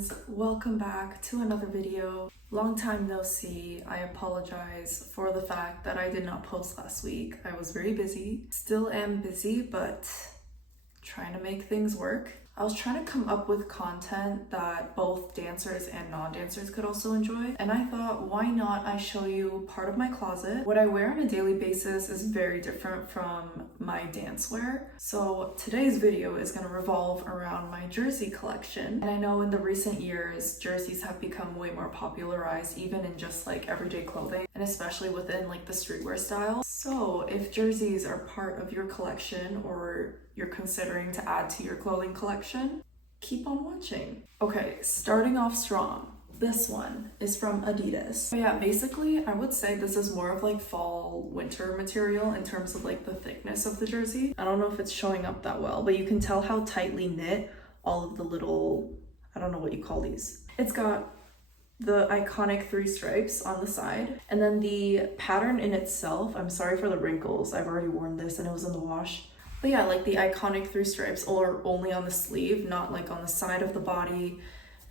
friends, welcome back to another video. Long time no see. I apologize for the fact that I did not post last week. I was very busy, still am busy, but trying to make things work. I was trying to come up with content that both dancers and non-dancers could also enjoy, and I thought, why not I show you part of my closet. What I wear on a daily basis is very different from my dance wear. So today's video is going to revolve around my jersey collection. And I know in the recent years, jerseys have become way more popularized, even in just like everyday clothing, and especially within like the streetwear style. So if jerseys are part of your collection, or you're considering to add to your clothing collection, keep on watching. Okay, starting off strong. This one is from Adidas. So yeah, basically I would say this is more of like fall winter material in terms of like the thickness of the jersey. I don't know if it's showing up that well, but you can tell how tightly knit all of the little, I don't know what you call these. It's got the iconic 3 stripes on the side, and then the pattern in itself, I'm sorry for the wrinkles, I've already worn this and it was in the wash. But yeah, like the iconic 3 stripes are only on the sleeve, not like on the side of the body.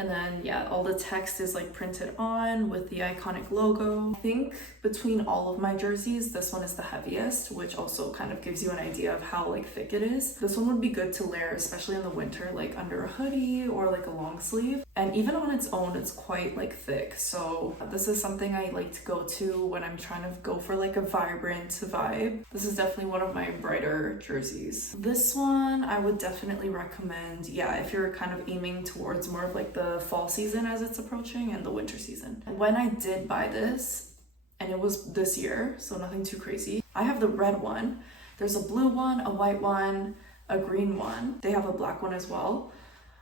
And then yeah, all the text is like printed on with the iconic logo. I think between all of my jerseys, this one is the heaviest, which also kind of gives you an idea of how like thick it is. This one would be good to layer, especially in the winter, like under a hoodie or like a long sleeve. And even on its own, it's quite like thick. So this is something I like to go to when I'm trying to go for like a vibrant vibe. This is definitely one of my brighter jerseys. This one I would definitely recommend, yeah, if you're kind of aiming towards more of like the fall season as it's approaching and the winter season. When I did buy this, and it was this year, so nothing too crazy, I have the red one. There's a blue one, a white one, a green one. They have a black one as well.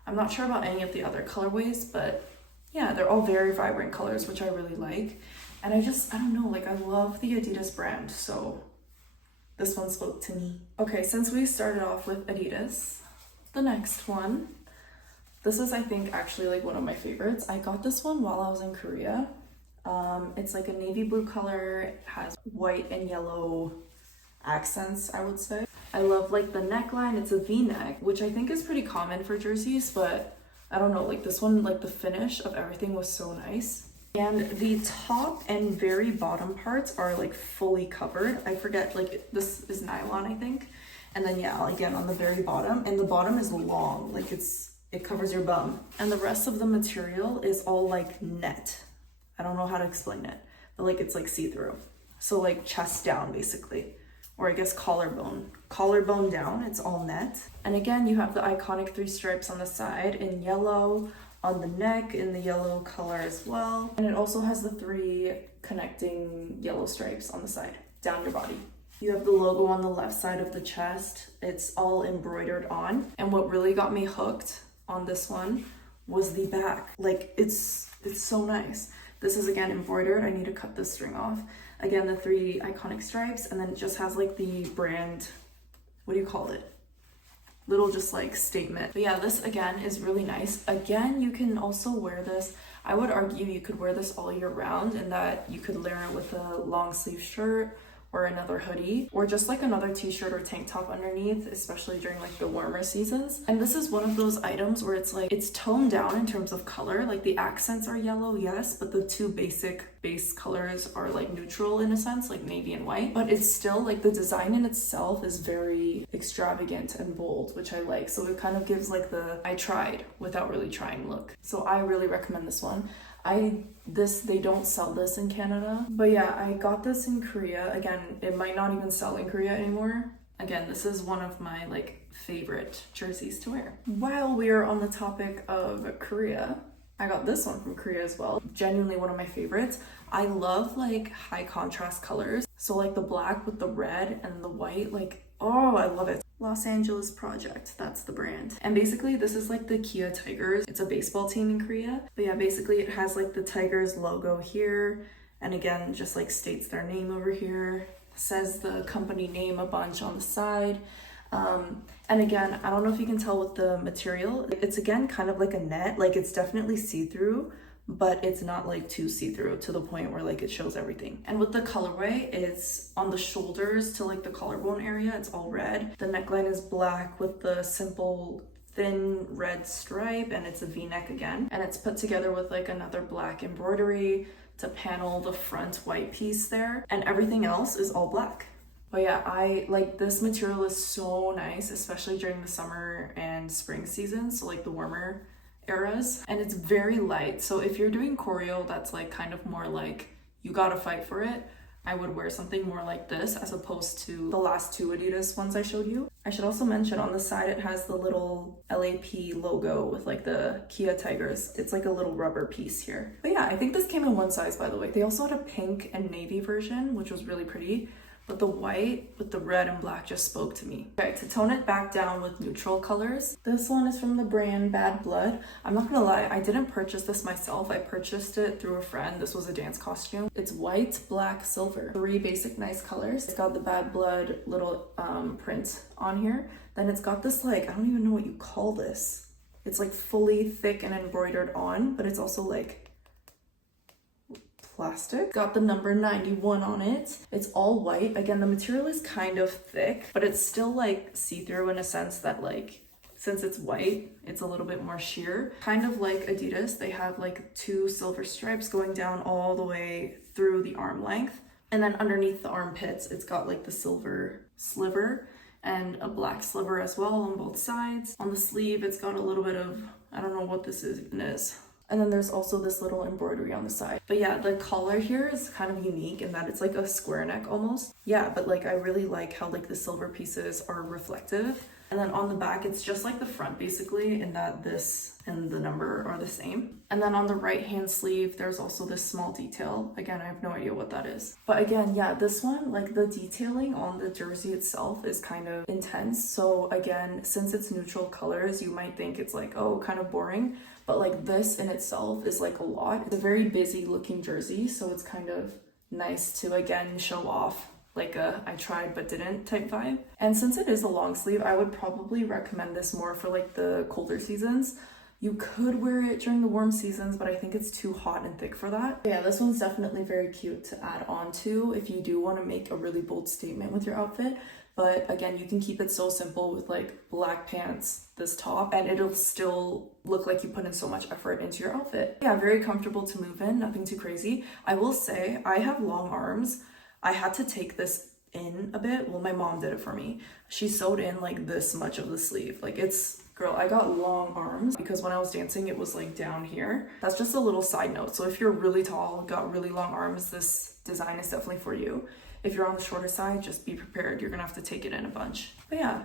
I'm not sure about any of the other colorways, but yeah, they're all very vibrant colors, which I really like. And I don't know, like I love the Adidas brand, so this one spoke to me. Okay, since we started off with Adidas, the next one, this is, I think, actually like one of my favorites. I got this one while I was in Korea. It's like a navy blue color. It has white and yellow accents, I would say. I love like the neckline. It's a V-neck, which I think is pretty common for jerseys, but I don't know, like this one, like the finish of everything was so nice. And the top and very bottom parts are like fully covered. I forget, like this is nylon, I think. And then yeah, again on the very bottom, and the bottom is long, like it covers your bum. And the rest of the material is all like net. I don't know how to explain it, but like it's like see-through. So like chest down basically, or I guess collarbone down, it's all net. And again, you have the iconic 3 stripes on the side in yellow, on the neck in the yellow color as well. And it also has the 3 connecting yellow stripes on the side, down your body. You have the logo on the left side of the chest. It's all embroidered on. And what really got me hooked on this one was the back. Like it's so nice. This is again embroidered. I need to cut this string off. Again, the 3 iconic stripes, and then it just has like the brand, what do you call it? Little just like statement. But yeah, this again is really nice. Again, you can also wear this. I would argue you could wear this all year round, and that you could layer it with a long sleeve shirt or another hoodie, or just like another t-shirt or tank top underneath, especially during like the warmer seasons. And this is one of those items where it's like, it's toned down in terms of color. Like the accents are yellow, yes, but the 2 basic base colors are like neutral in a sense, like navy and white. But it's still like the design in itself is very extravagant and bold, which I like. So it kind of gives like the I tried without really trying look. So I really recommend this one. They don't sell this in Canada, but yeah, I got this in Korea. Again, it might not even sell in Korea anymore. Again, this is one of my like favorite jerseys to wear. While we are on the topic of Korea, I got this one from Korea as well. Genuinely one of my favorites. I love like high contrast colors. So like the black with the red and the white, like, oh, I love it. Los Angeles Project, that's the brand. And basically this is like the Kia Tigers. It's a baseball team in Korea. But yeah, basically it has like the Tigers logo here. And again, just like states their name over here. Says the company name a bunch on the side. And again, I don't know if you can tell with the material. It's again kind of like a net. Like it's definitely see-through, but it's not like too see-through to the point where like it shows everything. And with the colorway, it's on the shoulders to like the collarbone area, it's all red. The neckline is black with the simple thin red stripe, and it's a v-neck again, and it's put together with like another black embroidery to panel the front white piece there, and everything else is all black. But yeah, I like this material is so nice, especially during the summer and spring season, so like the warmer eras, and it's very light. So if you're doing choreo that's like kind of more like you gotta fight for it, I would wear something more like this as opposed to the last two Adidas ones I showed you. I should also mention on the side it has the little LAP logo with like the Kia Tigers. It's like a little rubber piece here. But yeah, I think this came in one size, by the way. They also had a pink and navy version, which was really pretty. But the white with the red and black just spoke to me. Okay, to tone it back down with neutral colors, this one is from the brand Bad Blood. I'm not gonna lie, I didn't purchase this myself. I purchased it through a friend. This was a dance costume. It's white, black, silver. 3 basic nice colors. It's got the Bad Blood little print on here. Then it's got this like, I don't even know what you call this. It's like fully thick and embroidered on, but it's also like plastic. Got the number 91 on it. It's all white. Again, the material is kind of thick, but it's still like see-through in a sense that like, since it's white, it's a little bit more sheer. Kind of like Adidas, they have like 2 silver stripes going down all the way through the arm length. And then underneath the armpits, it's got like the silver sliver and a black sliver as well on both sides. On the sleeve, it's got a little bit of, I don't know what this is. And then there's also this little embroidery on the side. But yeah, the collar here is kind of unique in that it's like a square neck almost. Yeah, but like I really like how like the silver pieces are reflective. And then on the back, it's just like the front basically, in that this and the number are the same. And then on the right hand sleeve, there's also this small detail. Again, I have no idea what that is. But again, yeah, this one, like the detailing on the jersey itself is kind of intense. So again, since it's neutral colors, you might think it's like, oh, kind of boring. But like this in itself is like a lot. It's a very busy looking jersey, so it's kind of nice to again show off like a I tried but didn't type vibe. And since it is a long sleeve, I would probably recommend this more for like the colder seasons. You could wear it during the warm seasons, but I think it's too hot and thick for that. Yeah, this one's definitely very cute to add on to if you do want to make a really bold statement with your outfit. But again, you can keep it so simple with like black pants, this top, and it'll still look like you put in so much effort into your outfit. Yeah, very comfortable to move in, nothing too crazy. I will say I have long arms. I had to take this in a bit. Well, my mom did it for me. She sewed in like this much of the sleeve. Like it's, girl, I got long arms because when I was dancing, it was like down here. That's just a little side note. So if you're really tall, got really long arms, this design is definitely for you. If you're on the shorter side, just be prepared. You're gonna have to take it in a bunch. But yeah,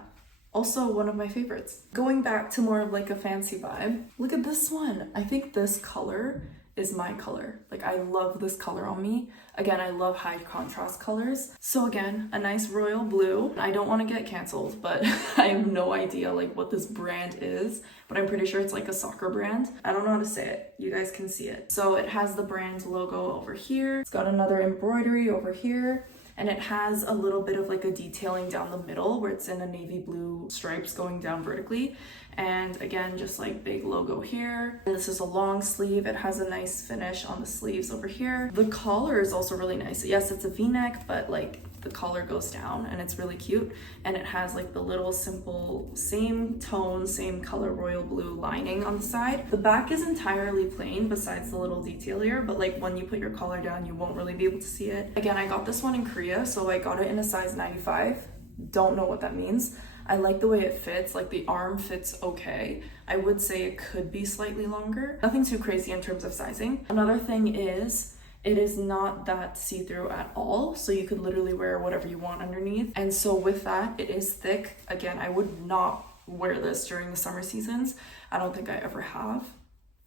also one of my favorites. Going back to more of like a fancy vibe, look at this one. I think this color is my color. Like I love this color on me. Again, I love high contrast colors. So again, a nice royal blue. I don't want to get canceled, but I have no idea like what this brand is, but I'm pretty sure it's like a soccer brand. I don't know how to say it. You guys can see it. So it has the brand logo over here. It's got another embroidery over here. And it has a little bit of like a detailing down the middle where it's in a navy blue stripes going down vertically. And again, just like big logo here. And this is a long sleeve. It has a nice finish on the sleeves over here. The collar is also really nice. Yes, it's a v-neck, but like the collar goes down and it's really cute. And it has like the little simple, same tone, same color royal blue lining on the side. The back is entirely plain besides the little detail here, but like when you put your collar down, you won't really be able to see it. Again, I got this one in Korea, so I got it in a size 95. Don't know what that means. I like the way it fits, like the arm fits okay. I would say it could be slightly longer. Nothing too crazy in terms of sizing. Another thing is, it is not that see-through at all, so you could literally wear whatever you want underneath. And so with that, it is thick. Again, I would not wear this during the summer seasons. I don't think I ever have.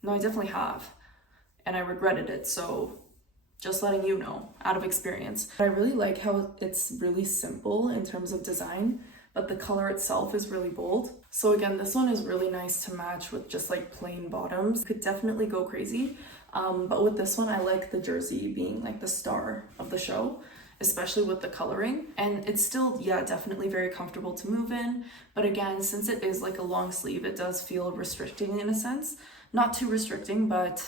No, I definitely have. And I regretted it, so just letting you know, out of experience. I really like how it's really simple in terms of design, but the color itself is really bold. So again, this one is really nice to match with just like plain bottoms. Could definitely go crazy. But with this one, I like the jersey being like the star of the show, especially with the coloring. And it's still, yeah, definitely very comfortable to move in. But again, since it is like a long sleeve, it does feel restricting in a sense. Not too restricting, but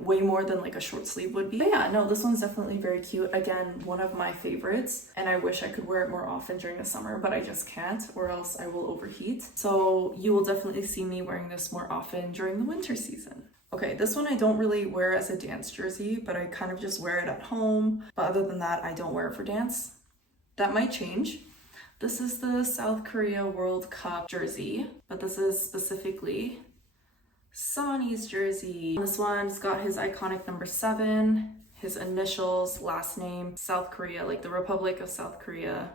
way more than like a short sleeve would be. But yeah, no, this one's definitely very cute. Again, one of my favorites, and I wish I could wear it more often during the summer, but I just can't, or else I will overheat. So you will definitely see me wearing this more often during the winter season. Okay, this one I don't really wear as a dance jersey, but I kind of just wear it at home. But other than that, I don't wear it for dance. That might change. This is the South Korea World Cup jersey, but this is specifically Sonny's jersey. This one's got his iconic number 7, his initials, last name, South Korea, like the Republic of South Korea,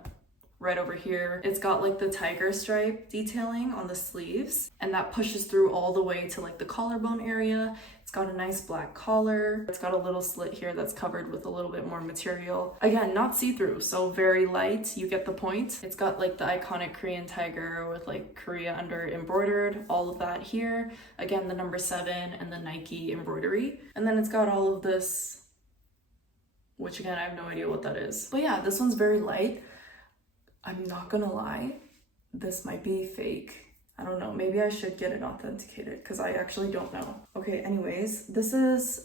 right over here. It's got like the tiger stripe detailing on the sleeves, and that pushes through all the way to like the collarbone area. It's got a nice black collar. It's got a little slit here that's covered with a little bit more material. Again, not see-through, so very light. You get the point. It's got like the iconic Korean tiger with like Korea under embroidered, all of that here. Again, the number 7 and the Nike embroidery. And then it's got all of this, which again, I have no idea what that is. But yeah, this one's very light. I'm not gonna lie, this might be fake. I don't know, maybe I should get it authenticated because I actually don't know. Okay, anyways,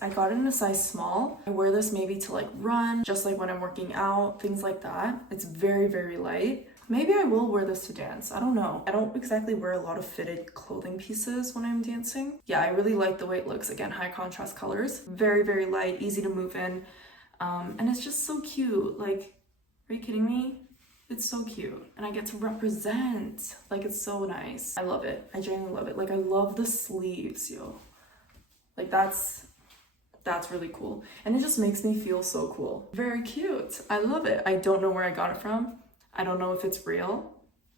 I got it in a size small. I wear this maybe to like run, just like when I'm working out, things like that. It's very, very light. Maybe I will wear this to dance. I don't know. I don't exactly wear a lot of fitted clothing pieces when I'm dancing. Yeah, I really like the way it looks. Again, high contrast colors. Very, very light, easy to move in. And it's just so cute. Like, are you kidding me? It's so cute, and I get to represent. Like, it's so nice. I love it. I genuinely love it. Like, I love the sleeves, yo. Like, that's really cool, and it just makes me feel so cool. Very cute. I love it. I don't know where I got it from. I don't know if it's real,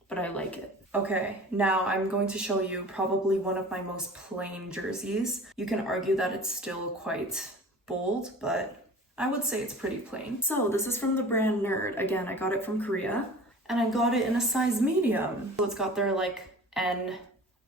but I like it. Okay, now I'm going to show you probably one of my most plain jerseys. You can argue that it's still quite bold, but I would say it's pretty plain. So this is from the brand Nerd. Again, I got it from Korea, and I got it in a size medium. So it's got their like N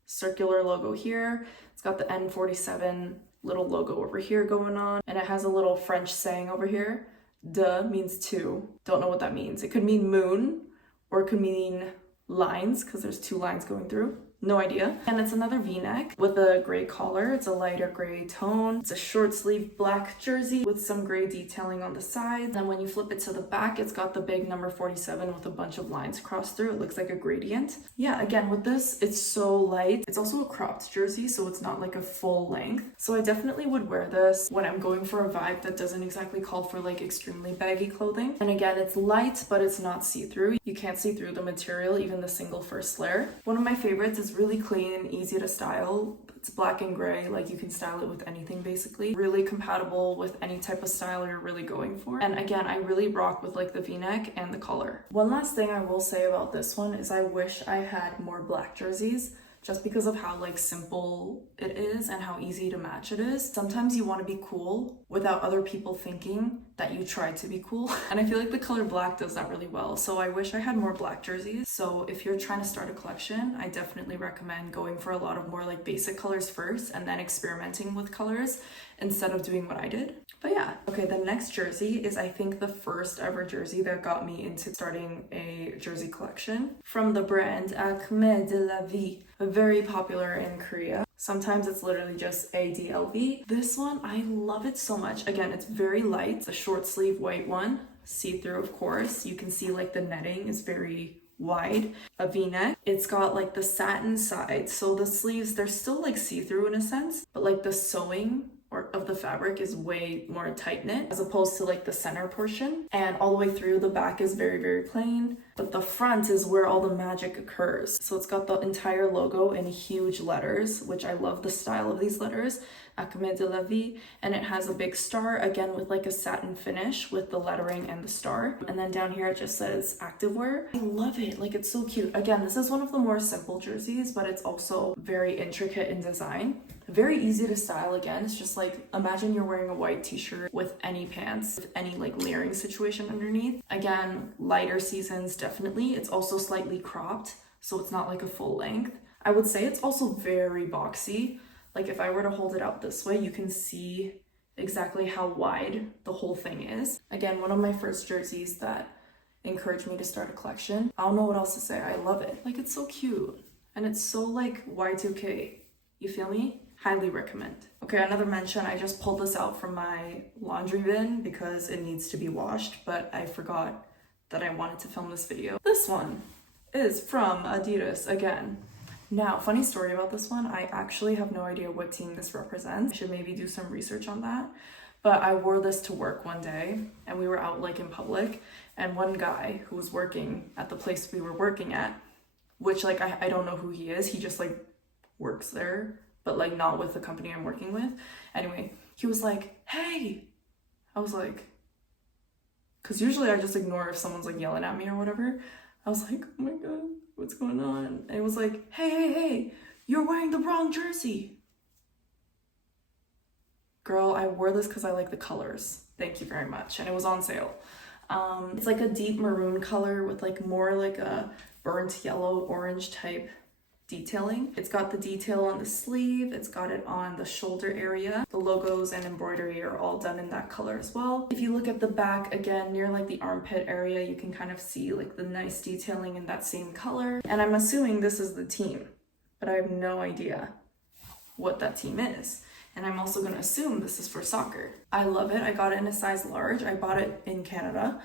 circular logo here. It's got the N47 little logo over here going on, and it has a little French saying over here. De means 2. Don't know what that means. It could mean moon, or it could mean lines, because there's 2 lines going through. No idea. And it's another V-neck with a gray collar. It's a lighter gray tone. It's a short sleeve black jersey with some gray detailing on the sides. And when you flip it to the back, it's got the big number 47 with a bunch of lines crossed through. It looks like a gradient. Yeah, again, with this, it's so light. It's also a cropped jersey, so it's not like a full length. So I definitely would wear this when I'm going for a vibe that doesn't exactly call for like extremely baggy clothing. And again, it's light, but it's not see-through. You can't see through the material, even the single first layer. One of my favorites is really clean and easy to style. It's black and gray, like you can style it with anything basically. Really compatible with any type of style you're really going for. And again, I really rock with like the V-neck and the collar. One last thing I will say about this one is I wish I had more black jerseys, just because of how like simple it is and how easy to match it is. Sometimes you want to be cool without other people thinking that you tried to be cool. And I feel like the color black does that really well. So I wish I had more black jerseys. So if you're trying to start a collection, I definitely recommend going for a lot of more like basic colors first and then experimenting with colors instead of doing what I did. But yeah, okay, the next jersey is I think the first ever jersey that got me into starting a jersey collection from the brand Acme de la Vie, very popular in Korea. Sometimes it's literally just ADLV. This one, I love it so much. Again, it's very light. It's a short sleeve white one, see-through of course. You can see like the netting is very wide, a V-neck. It's got like the satin side, so the sleeves, they're still like see-through in a sense, but like the sewing of the fabric is way more tight knit as opposed to like the center portion. And all the way through, the back is very, very plain, but the front is where all the magic occurs. So it's got the entire logo in huge letters, which I love the style of these letters, Acme de la Vie, and it has a big star, again with like a satin finish with the lettering and the star. And then down here it just says activewear. I love it, like it's so cute. Again, this is one of the more simple jerseys, but it's also very intricate in design. Very easy to style. Again, it's just like, imagine you're wearing a white t-shirt with any pants, with any like layering situation underneath. Again, lighter seasons, definitely. It's also slightly cropped, so it's not like a full length. I would say it's also very boxy. Like if I were to hold it out this way, you can see exactly how wide the whole thing is. Again, one of my first jerseys that encouraged me to start a collection. I don't know what else to say. I love it. Like, it's so cute. And it's so like Y2K. You feel me? Highly recommend. Okay, another mention, I just pulled this out from my laundry bin because it needs to be washed, but I forgot that I wanted to film this video. This one is from Adidas again. Now, funny story about this one, I actually have no idea what team this represents. I should maybe do some research on that. But I wore this to work one day and we were out like in public, and one guy who was working at the place we were working at, which like I don't know who he is, he just like works there, but like not with the company I'm working with. Anyway, he was like, hey, I was like, because usually I just ignore if someone's like yelling at me or whatever. I was like, oh my God, what's going on? And it was like, hey, you're wearing the wrong jersey. Girl, I wore this because I like the colors. Thank you very much. And it was on sale. It's like a deep maroon color with like more like a burnt yellow orange type detailing. It's got the detail on the sleeve, it's got it on the shoulder area. The logos and embroidery are all done in that color as well. If you look at the back again, near like the armpit area, you can kind of see like the nice detailing in that same color. And I'm assuming this is the team, but I have no idea what that team is. And I'm also going to assume this is for soccer. I love it. I got it in a size large. I bought it in Canada.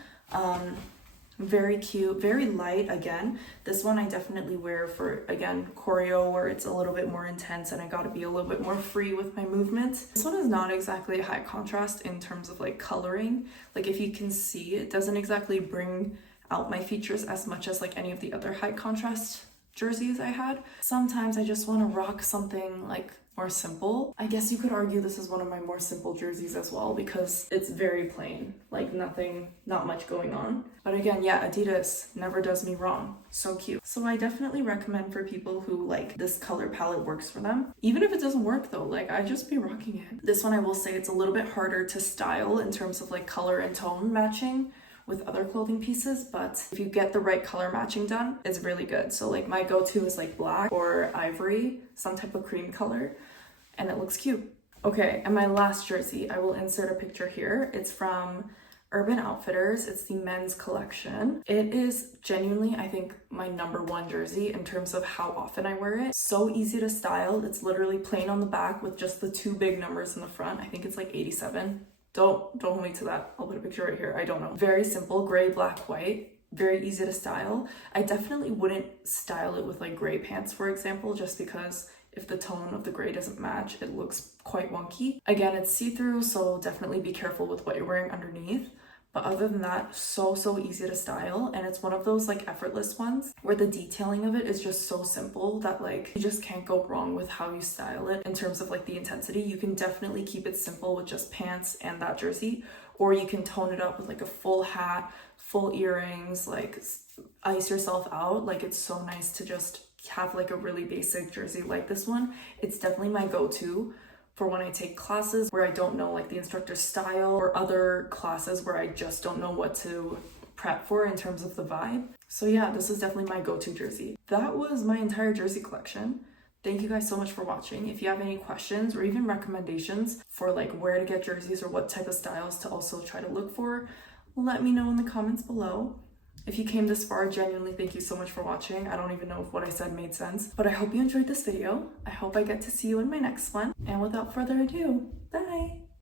Very cute, very light. Again, this one I definitely wear for, again, choreo, where it's a little bit more intense and I got to be a little bit more free with my movements. This one is not exactly high contrast in terms of like coloring. Like if you can see, it doesn't exactly bring out my features as much as like any of the other high contrast jerseys I had. Sometimes I just want to rock something like more simple. I guess you could argue this is one of my more simple jerseys as well because it's very plain, like not much going on. But again, yeah, Adidas never does me wrong. So cute. So I definitely recommend for people who like this color palette works for them. Even if it doesn't work though, like I just be rocking it. This one I will say it's a little bit harder to style in terms of like color and tone matching with other clothing pieces, but if you get the right color matching done, it's really good. So like my go-to is like black or ivory, some type of cream color, and it looks cute. Okay, and my last jersey, I will insert a picture here. It's from Urban Outfitters. It's the men's collection. It is genuinely, I think, my #1 jersey in terms of how often I wear it. So easy to style. It's literally plain on the back with just the 2 big numbers in the front. I think it's like 87. Don't hold me to that. I'll put a picture right here. I don't know. Very simple, gray, black, white. Very easy to style. I definitely wouldn't style it with like gray pants, for example, just because if the tone of the gray doesn't match, it looks quite wonky. Again, it's see-through, so definitely be careful with what you're wearing underneath. But other than that, so easy to style, and it's one of those like effortless ones where the detailing of it is just so simple that like you just can't go wrong with how you style it in terms of like the intensity. You can definitely keep it simple with just pants and that jersey, or you can tone it up with like a full hat, full earrings, like ice yourself out. Like it's so nice to just have like a really basic jersey like this one. It's definitely my go-to for when I take classes where I don't know like the instructor's style, or other classes where I just don't know what to prep for in terms of the vibe. So yeah, this is definitely my go-to jersey. That was my entire jersey collection. Thank you guys so much for watching. If you have any questions or even recommendations for like where to get jerseys or what type of styles to also try to look for, let me know in the comments below. If you came this far, genuinely thank you so much for watching. I don't even know if what I said made sense, but I hope you enjoyed this video. I hope I get to see you in my next one. And without further ado, bye!